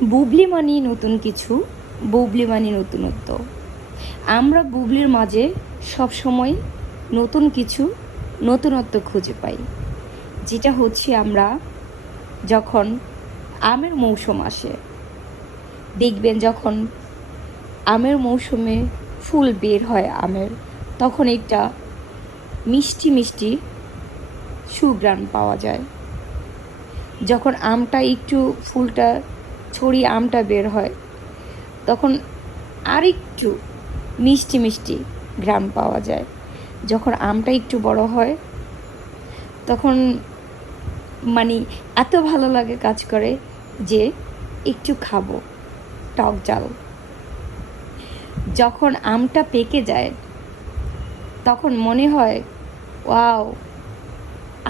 বুবলি মানি নতুন কিছু, বুবলি মানি নতুনত্ব। আমরা বুবলির মাঝে সবসময় নতুন কিছু, নতুনত্ব খুঁজে পাই। যেটা হচ্ছে আমরা যখন আমের মৌসুম আসে, দেখবেন যখন আমের মৌসুমে ফুল বের হয় আমের, তখন একটা মিষ্টি মিষ্টি সুঘ্রাণ পাওয়া যায়। যখন আমটা একটু ফুলটা ছড়িয়ে আমটা বের হয়, তখন আরেকটু মিষ্টি মিষ্টি ঘ্রাণ পাওয়া যায়। যখন আমটা একটু বড় হয়, তখন মানে এত ভালো লাগে কাজ করে যে একটু খাবো টক জাল। যখন আমটা পেকে যায়, তখন মনে হয় ওয়াও,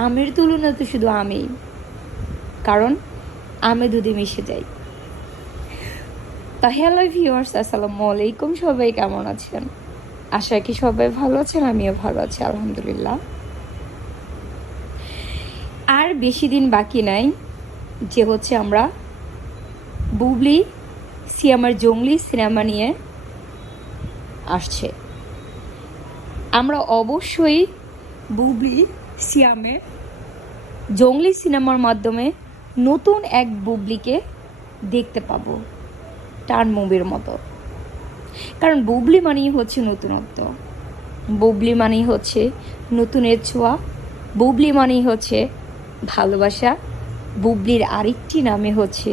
আমের তুলনা তো শুধু আমেই, কারণ আমে দুধে মিশে যায়। তা হ্যালো ভিউয়ার্স, আসসালামু আলাইকুম। সবাই কেমন আছেন? আশা কি সবাই ভালো আছেন, আমিও ভালো আছি আলহামদুলিল্লাহ। আর বেশি দিন বাকি নাই যে হচ্ছে আমরা বুবলি সিয়ামের জঙ্গলি সিনেমা নিয়ে আসছে। আমরা অবশ্যই বুবলি সিয়ামের জঙ্গলি সিনেমার মাধ্যমে নতুন এক বুবলিকে দেখতে পাবো, টার্ন মুভির মতো। কারণ বুবলি মানেই হচ্ছে নতুনত্ব, বুবলি মানেই হচ্ছে নতুনের ছোঁয়া, বুবলি মানেই হচ্ছে ভালোবাসা। বুবলির আরেকটি নামে হচ্ছে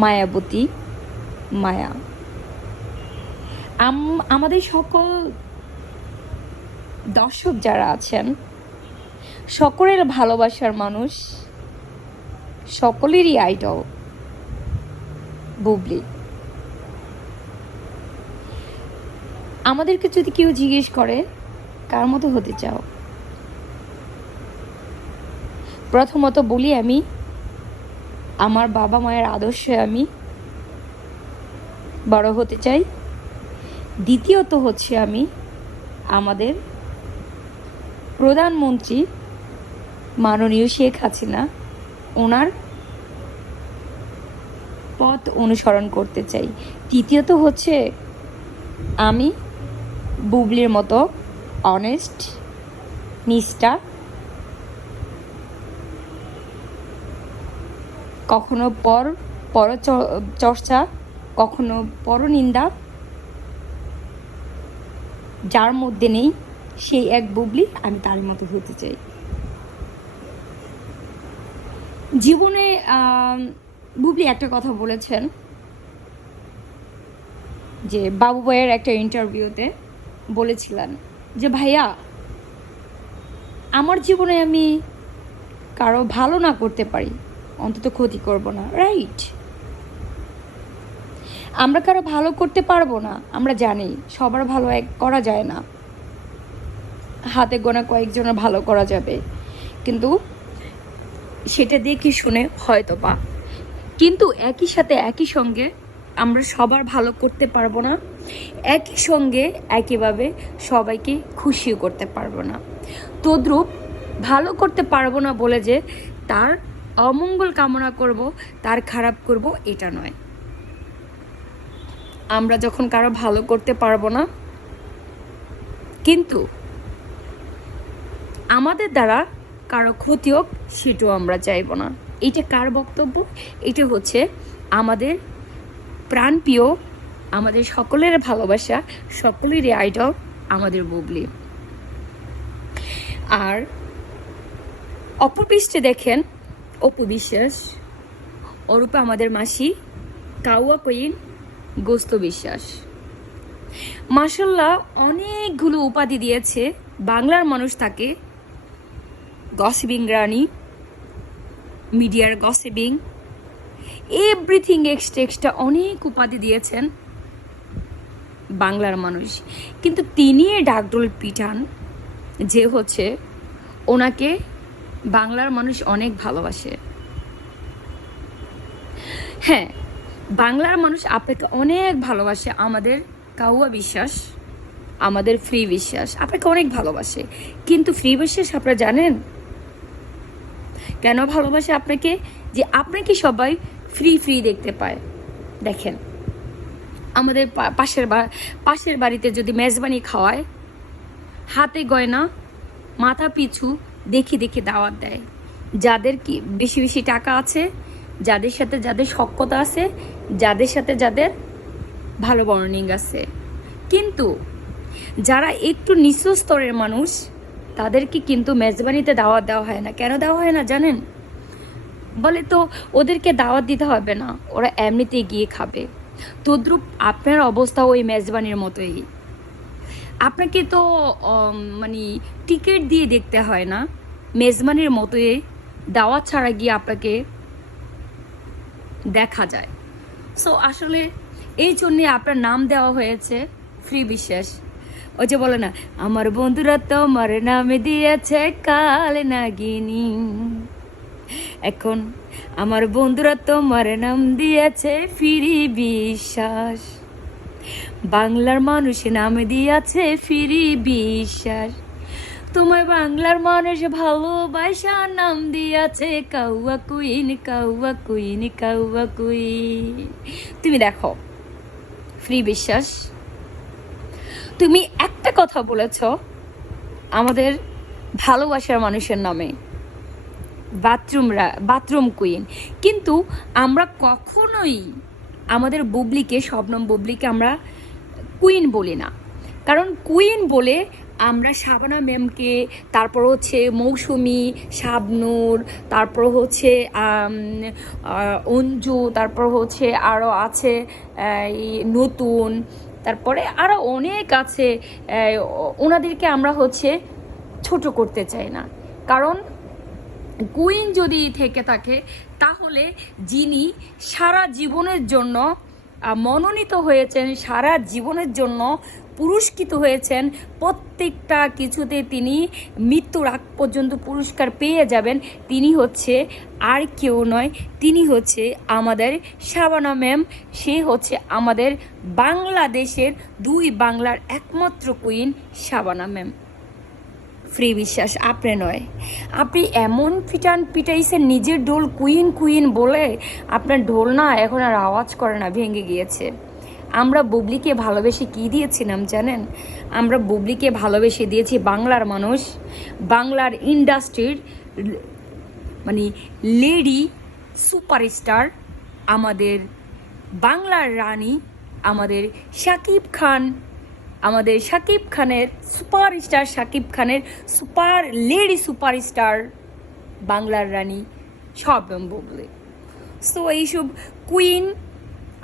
মায়াবতী, মায়া। আমাদের সকল দর্শক যারা আছেন, সকলের ভালোবাসার মানুষ, সকলেরই আইডল বুবলি। আমাদেরকে যদি কেউ জিজ্ঞেস করে কার মতো হতে চাও, প্রথমত বলি আমি আমার বাবা মায়ের আদর্শে আমি বড় হতে চাই। দ্বিতীয়ত হচ্ছে আমি আমাদের প্রধানমন্ত্রী মাননীয় শেখ হাসিনা, ওনার পথ অনুসরণ করতে চাই। তৃতীয়ত হচ্ছে আমি বুবলির মতো অনেস্ট, নিষ্ঠা, কখনো চর্চা, কখনো পরনিন্দা যার মধ্যে নেই, সেই এক বুবলি, আমি তার মতো হতে চাই। জীবনে বুবলি একটা কথা বলেছেন যে বাবু ভাইয়ের একটা ইন্টারভিউতে বলেছিলেন যে ভাইয়া, আমার জীবনে আমি কারো ভালো না করতে পারি, অন্তত ক্ষতি করব না। রাইট? আমরা কারো ভালো করতে পারবো না, আমরা জানি সবার ভালো করা যায় না, হাতে গোনা কয়েকজনের ভালো করা যাবে, কিন্তু সেটা দেখে শুনে হয়তো বা, কিন্তু একই সাথে একই সঙ্গে আমরা সবার ভালো করতে পারবো না, একই সঙ্গে একইভাবে সবাইকে খুশিও করতে পারবো না। তদ্রূপ ভালো করতে পারবো না বলে যে তার অমঙ্গল কামনা করব, তার খারাপ করব, এটা নয়। আমরা যখন কারো ভালো করতে পারবো না, কিন্তু আমাদের দ্বারা কারো ক্ষতি হোক, সেটাও আমরা চাইব না। এটা কার বক্তব্য? এটা হচ্ছে আমাদের প্রাণপ্রিয়, আমাদের সকলের ভালোবাসা, সকলেরই আইডল আমাদের বুবলি। আর অপপৃষ্ঠে দেখেন অপু বিশ্বাস, অরূপে আমাদের মাসি কাউয়া কুইন গোস্ত বিশ্বাস। মাশাল্লাহ, অনেকগুলো উপাধি দিয়েছে বাংলার মানুষ তাকে। গসিপিং রানী, মিডিয়ার গসিপিং, এভরিথিং এক্সট্রা অনেক উপাধি দিয়েছেন বাংলার মানুষ। কিন্তু তিনি ডাকডোল পিটান যে হচ্ছে ওনাকে বাংলার মানুষ অনেক ভালোবাসে। হ্যাঁ, বাংলার মানুষ আপনাকে অনেক ভালোবাসে। আমাদের কাউয়া বিশ্বাস, আমাদের ফ্রি বিশ্বাস আপনাকে অনেক ভালোবাসে। কিন্তু ফ্রি বিশ্বাস আপনারা জানেন কেন ভালোবাসে আপনাকে? যে আপনাকে সবাই ফ্রি ফ্রি দেখতে পায়। দেখেন আমাদের পাশের বাড়িতে যদি মেজবানি খাওয়ায়, হাতে গয়না মাথা পিছু দেখি দেখি দাওয়াত দেয়। যাদের কি বেশি বেশি টাকা আছে, যাদের সাথে যাদের সখ্যতা আছে, যাদের সাথে যাদের ভালো বর্নিং আছে। কিন্তু যারা একটু নিচু স্তরের মানুষ, তাদেরকে কিন্তু মেজবানিতে দাওয়াত দেওয়া হয় না। কেন দেওয়া হয় না জানেন? বলে তো ওদেরকে দাওয়াত দিতে হবে না, ওরা এমনিতেই গিয়ে খাবে। তদ্রূপ আপনার অবস্থা ওই মেজবানির মতোই। আপনাকে তো মানে টিকিট দিয়ে দেখতে হয় না, মেজবানির মতোই দাওয়াত ছাড়া গিয়ে আপনাকে দেখা যায়। সো আসলে এই জন্যে আপনার নাম দেওয়া হয়েছে ফ্রি বিশ্বাস। ওই যে বলে না, আমার বন্ধুরা তোমার নামে দিয়েছে কাল নাগিনী, এখন আমার বন্ধুরা তোমার নাম দিয়েছে ফ্রি বিশ্বাস। বাংলার মানুষ নামে দিয়েছে ফ্রি বিশ্বাস, তোমার বাংলার মানুষ ভালোবাসা নাম দিয়েছে কাউয়া কুইন, কাউয়া কুইন, কাউয়া কুইন। তুমি দেখো ফ্রি বিশ্বাস, তুমি একটা কথা বলেছ আমাদের ভালোবাসার মানুষের নামে, বাথরুম কুইন। কিন্তু আমরা কখনোই আমাদের বুবলিকে, শবনম বুবলিকে আমরা কুইন বলি না। কারণ কুইন বলে আমরা শাবানা ম্যামকে, তারপর হচ্ছে মৌসুমি, শাবনূর, তারপর হচ্ছে অঞ্জু, তারপর হচ্ছে আরও আছে নতুন, তারপরে আরও অনেক আছে, ওনাদেরকে আমরা হচ্ছে ছোট করতে চাই না। কারণ কুইন যদি থেকে থাকে, তাহলে যিনি সারা জীবনের জন্য মনোনীত হয়েছেন, সারা জীবনের জন্য পুরস্কৃত হয়েছেন, প্রত্যেকটা কিছুতে তিনি মৃত্যুর আগ পর্যন্ত পুরস্কার পেয়ে যাবেন, তিনি হচ্ছে আর কেউ নয়, তিনি হচ্ছে আমাদের শাবানা ম্যাম। সে হচ্ছে আমাদের বাংলাদেশের বাংলার একমাত্র কুইন শাবানা ম্যাম। ফ্রি বিশ্বাস আপনি নয়, আপনি এমন পিটাইছেন নিজের ঢোল কুইন কুইন বলে, আপনার ঢোল না এখন আর আওয়াজ করে না, ভেঙে গিয়েছে। আমরা বুবলিকে ভালোবেসে কি দিয়েছিলাম জানেন? আমরা বুবলিকে ভালোবেসে দিয়েছি বাংলার মানুষ, বাংলার ইন্ডাস্ট্রির মানে লেডি সুপারস্টার, আমাদের বাংলার রানী, আমাদের শাকিব খান, আমাদের শাকিব খানের সুপারস্টার, শাকিব খানের লেডি সুপারস্টার, বাংলার রানী শবনম বুবলি। সো এইসব কুইন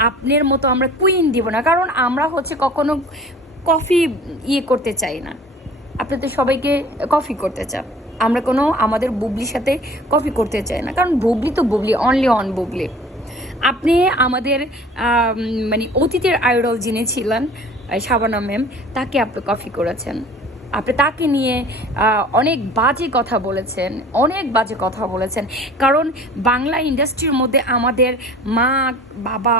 আপনার মতো আমরা কুইন দিব না, কারণ আমরা হচ্ছে কখনো কফি করতে চাই না। আপনি তো সবাইকে কফি করতে চান, আমরা কোনো আমাদের বুবলির সাথে কফি করতে চাই না, কারণ বুবলি তো বুবলি, অনলি অন বুবলি। আপনি আমাদের মানে অতীতের আইডল যিনি ছিলেন শাবানা ম্যাম, তাকে আপনি কফি করেছেন, আপনি তাকে নিয়ে অনেক বাজে কথা বলেছেন, অনেক বাজে কথা বলেছেন। কারণ বাংলা ইন্ডাস্ট্রির মধ্যে আমাদের মা বাবা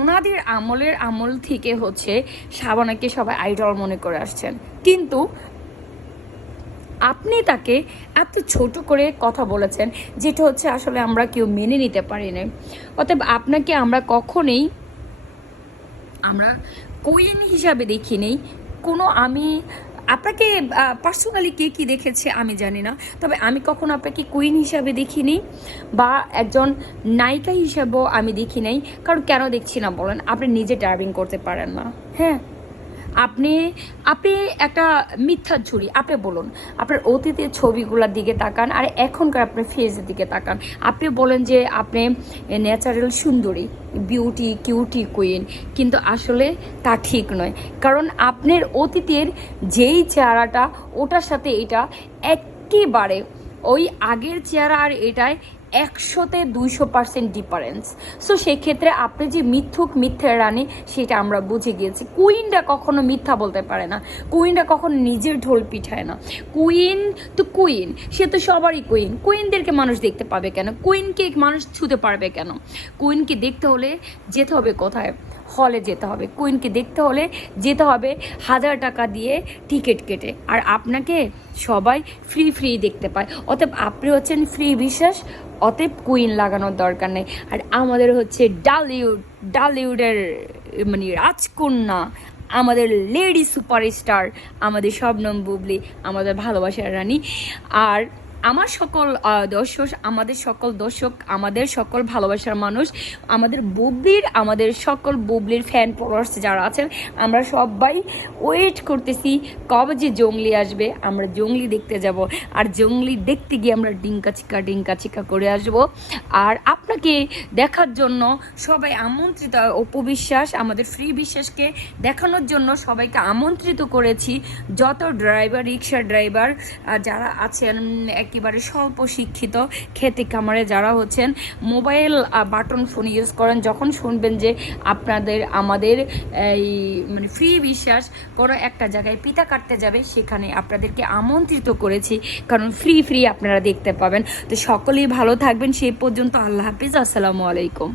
ওনাদের আমল থেকে হচ্ছে শাবানাকে সবাই আইডল মনে করে আসছেন, কিন্তু আপনি তাকে এত ছোট করে কথা বলেছেন, যেটা হচ্ছে আসলে আমরা কেউ মেনে নিতে পারি না। অতএব আপনাকে আমরা কখনোই আমরা কুইন হিসাবে দেখি নেই কোনো। আমি আপনাকে পার্সোনালি কে কী দেখেছে আমি জানি না, তবে আমি কখনো আপনাকে কুইন হিসাবে দেখিনি বা একজন নায়িকা হিসাবেও আমি দেখি নাই। কারণ কেন দেখছি না বলেন? আপনি নিজে ড্রাইভিং করতে পারেন না। হ্যাঁ, আপনি একটা মিথ্যার ঝুড়ি। আপনি বলুন, আপনার অতীতের ছবিগুলোর দিকে তাকান আর এখনকার আপনার ফেসের দিকে তাকান। আপনি বলেন যে আপনি ন্যাচারাল সুন্দরী, বিউটি কিউটি কুইন, কিন্তু আসলে তা ঠিক নয়। কারণ আপনার অতীতের যেই চেহারাটা, ওটার সাথে এটা একেবারে ওই আগের চেহারা আর এটায় 100-200% ডিফারেন্স। সো সেক্ষেত্রে আপনি যে মিথ্যের রানী, সেটা আমরা বুঝে গিয়েছি। কুইনটা কখনো মিথ্যা বলতে পারে না, কুইনটা কখনো নিজের ঢোল পিঠায় না। কুইন তো কুইন, সে তো সবারই কুইন। কুইনদেরকে মানুষ দেখতে পাবে কেন? কুইনকে মানুষ ছুতে পারবে কেন? কুইনকে দেখতে হলে যেতে হবে কোথায়? হলে যেতে হবে, কুইনকে দেখতে হলে যেতে হবে 1000 টাকা দিয়ে টিকিট কেটে, আর আপনাকে সবাই ফ্রি ফ্রি দেখতে পায়। অতএব আপনি হচ্ছেন ফ্রি বিশ্বাস, অতএব কুইন লাগানোর দরকার নেই। আর আমাদের হচ্ছে ডালিউডের মানে রাজকন্যা, আমাদের লেডি সুপারস্টার, আমাদের শবনম বুবলি, আমাদের ভালোবাসার রানী। আর আমার সকল দর্শক, আমাদের সকল ভালোবাসার মানুষ, আমাদের সকল বুবলির ফ্যান ফলোয়ার্স যারা আছেন, আমরা সবাই ওয়েট করতেছি কবে যে জঙ্গলি আসবে, আমরা জঙ্গলি দেখতে যাব। আর জঙ্গলি দেখতে গিয়ে আমরা ডিঙ্কা চিকা করে আসব। আর আপনাকে দেখার জন্য সবাই আমন্ত্রিত, অপবিশ্বাস আমাদের ফ্রি বিশ্বাসকে দেখানোর জন্য সবাইকে আমন্ত্রিত করেছি। যত ড্রাইভার, রিক্সা ড্রাইভার যারা আছেন, একেবারে স্বল্প শিক্ষিত, খেতে খামারে যারা হচ্ছেন, মোবাইল বাটন ফোন ইউজ করেন, যখন শুনবেন যে আমাদের এই মানে ফ্রি বিশ্বাস কোনো একটা জায়গায় পিতা কাটতে যাবে, সেখানে আপনাদেরকে আমন্ত্রিত করেছি, কারণ ফ্রি আপনারা দেখতে পাবেন। তো সকলেই ভালো থাকবেন, সেই পর্যন্ত আল্লাহ হাফিজ, আসসালামু আলাইকুম।